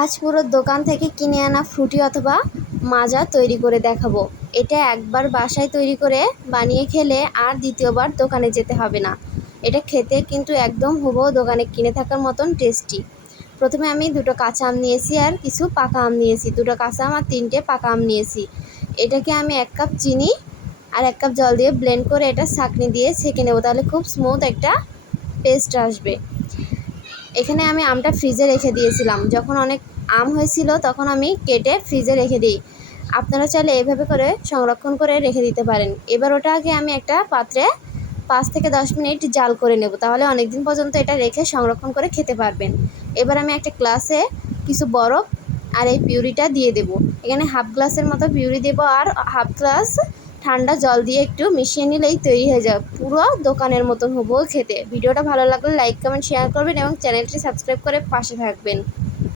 আজ পুরো দোকান থেকে কিনে আনা ফ্রুটি অথবা মাজা তৈরি করে দেখাবো। এটা একবার বাসায় তৈরি করে বানিয়ে খেলে আর দ্বিতীয়বার দোকানে যেতে হবে না। এটা খেতে কিন্তু একদম হুবহু দোকানে কিনে থাকার মতন টেস্টি। প্রথমে আমি দুটো কাঁচা আম নিয়েছি আর কিছু পাকা আম নিয়েছি। দুটো কাঁচা আম আর 3টে পাকা আম নিয়েছি। এটাকে আমি 1 কাপ চিনি আর 1 কাপ জল দিয়ে ব্লেন্ড করে এটা ছাঁকনি দিয়ে ছেঁকে নেব, তাহলে খুব স্মুথ একটা পেস্ট আসবে। এখানে আমি আমটা ফ্রিজে রেখে দিয়েছিলাম। যখন অনেক আম হয়েছিল তখন আমি কেটে ফ্রিজে রেখে দিই। আপনারা চাইলে এভাবে করে সংরক্ষণ করে রেখে দিতে পারেন। এবার ওটাকে আমি একটা পাত্রে 5 থেকে 10 মিনিট জাল করে নেব, তাহলে অনেক দিন পর্যন্ত এটা রেখে সংরক্ষণ করে খেতে পারবেন। এবার আমি একটা গ্লাসে কিছু বরফ আর এই পিউরিটা দিয়ে দেব। এখানে হাফ গ্লাসের মতো পিউরি দেব আর হাফ গ্লাস ঠান্ডা জল দিয়ে একটু মিশিয়ে নিলেই তৈরি হয়ে যাবে পুরো দোকানের মতন হুবহু খেতে। ভিডিওটা ভালো লাগলে লাইক কমেন্ট শেয়ার করবেন এবং চ্যানেলটি সাবস্ক্রাইব করে পাশে থাকবেন।